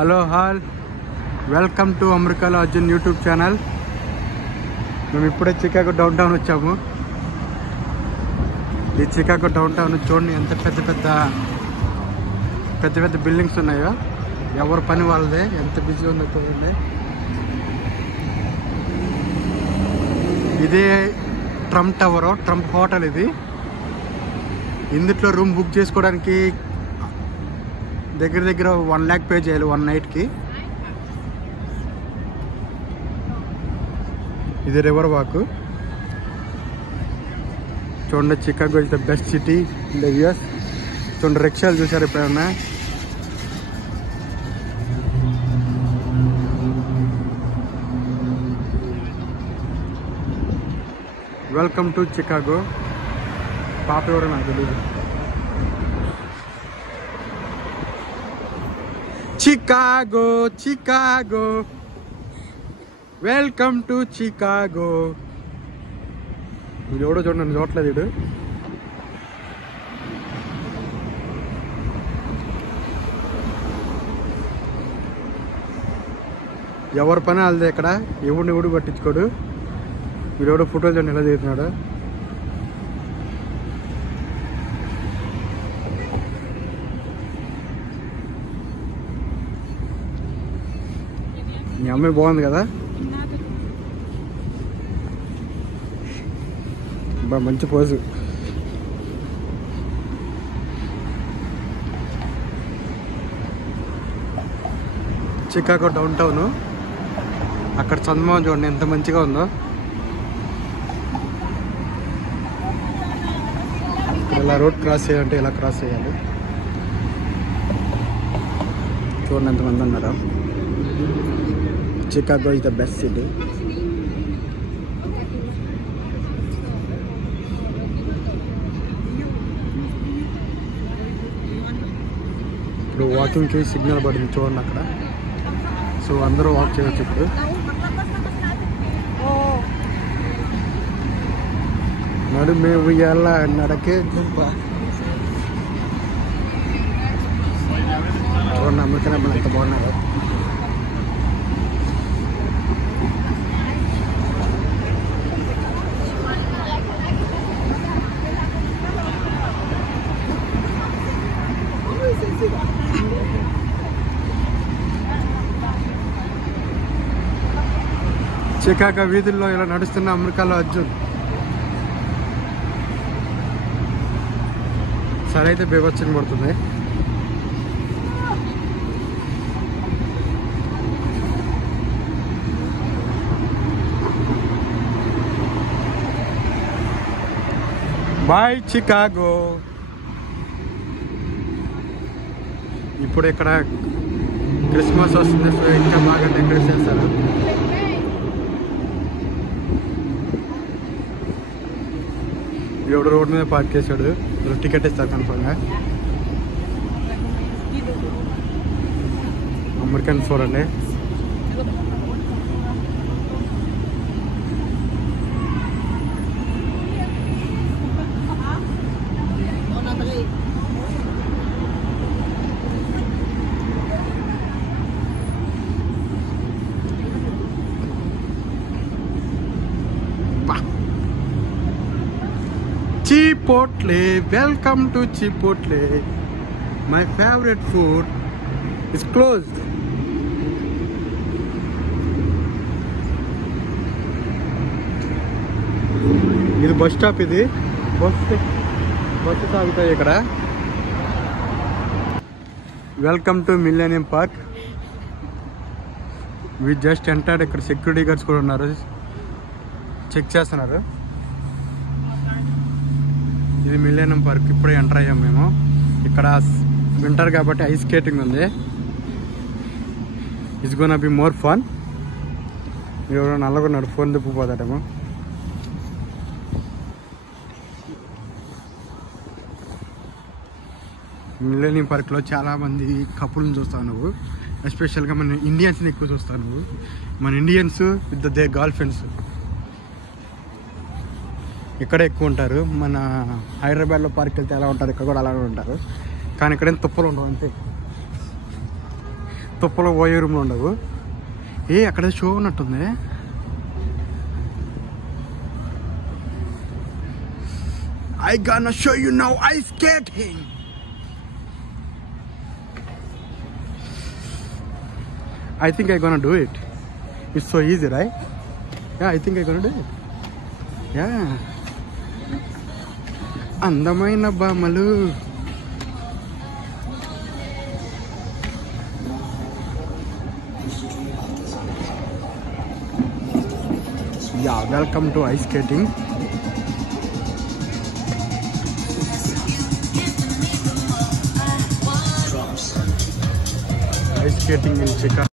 Hello welcome to అమెరికాలో Arjun YouTube channel. మేము ఇప్పుడే చికాగో డౌన్ టౌన్ వచ్చాము. ఈ చికాగో డౌన్ టౌన్ చూడండి ఎంత పెద్ద బిల్డింగ్స్ ఉన్నాయో. ఎవరి పని వాళ్ళదే, ఎంత బిజీ ఉందో చూడండి. ఇదే ట్రంప్ టవర్, ట్రంప్ హోటల్. ఇది ఇందులో రూమ్ బుక్ చేసుకోవడానికి దగ్గర 1 lakh పే చేయాలి 1 నైట్కి. ఇది రివర్ వాక్. చూడండి, Chicago is the best city in the US. చూడండి, రిక్షాలు చూసారు ఎప్పుడైనా? Welcome to Chicago. పాప ఎవరో నాకు తెలియదు. Chicago welcome to Chicago. ఇది ఎవడో చూడండి, నన్ను చూడలేదు. వీడు ఎవరి పని వాళ్ళదే. ఇక్కడ ఎవడు పట్టించుకోడు. వీడెవడో ఫోటోలు చూడండి ఎలా తీస్తున్నాడు. మీ అమ్మాయి బాగుంది కదా, మంచి పోజు. Chicago down town. అక్కడ చందమామ చూడండి ఎంత మంచిగా ఉందో. ఇలా రోడ్ క్రాస్ చేయాలంటే ఇలా క్రాస్ చేయాలి. చూడండి ఎంతమంది ఉన్నారు. Chicago is the best city. ఇప్పుడు వాకింగ్కి సిగ్నల్ పడింది చూడండి అక్కడ. సో అందరూ వాక్ చేయవచ్చు ఇప్పుడు. నడుమే ఉయ్యాల నడకే చూడండి, అమెరికన్ అమ్మాయిలు ఎంత బాగున్నారు. చికాగో వీధుల్లో ఇలా నడుస్తున్న అమెరికాలో అర్జున్. సరే అయితే బీభత్సంగా పడుతుంది. Bye Chicago. ఇప్పుడు ఇక్కడ క్రిస్మస్ వస్తుంది, సో ఇంకా బాగా డెకరేట్ చేస్తారు. ఎవడు రోడ్ మీద పార్క్ చేశాడు. టికెట్ ఇస్తారు కన్ఫర్మ్గా. అమెరికన్ చూడండి. Chipotle, welcome to Chipotle. My favorite food is closed. ఇది బస్ స్టాప్. ఇది బస్సు సాగుతాయి ఇక్కడ. Welcome to millennium park. We just entered. ఇక్కడ సెక్యూరిటీ గార్డ్స్ కూడా ఉన్నారు, చెక్ చేస్తున్నారు. ఇది మిలేనియం పార్క్. ఇప్పుడే ఎంటర్ అయ్యాం మేము. ఇక్కడ వింటర్ కాబట్టి ఐస్ స్కేటింగ్ ఉంది. It's gonna be more fun. ఎవరో నల్లగొన్నాడు, ఫోన్ తిప్పిపోతాడేమో. మిలేనియం పార్క్లో చాలామంది కపుల్ని చూస్తావు నువ్వు. ఎస్పెషల్గా మన ఇండియన్స్ని ఎక్కువ చూస్తావు నువ్వు. మన Indians with they girl friends ఇక్కడ ఎక్కువ ఉంటారు. మన హైదరాబాద్లో పార్క్ వెళ్తే ఎలా ఉంటుంది, ఇక్కడ కూడా అలానే ఉంటారు. కానీ ఇక్కడ తుప్పలు ఉండవు అంతే. తుప్పలో పోయే రూమ్లో ఉండవు. అక్కడ షో ఉన్నట్టుంది. I gonna show you now ice skating. I think I gonna do it. It's so easy, right? Yeah, I think I gonna do it. Yeah. అందమైన బామలు. Yeah, welcome to ice skating. Ice skating in Chicago.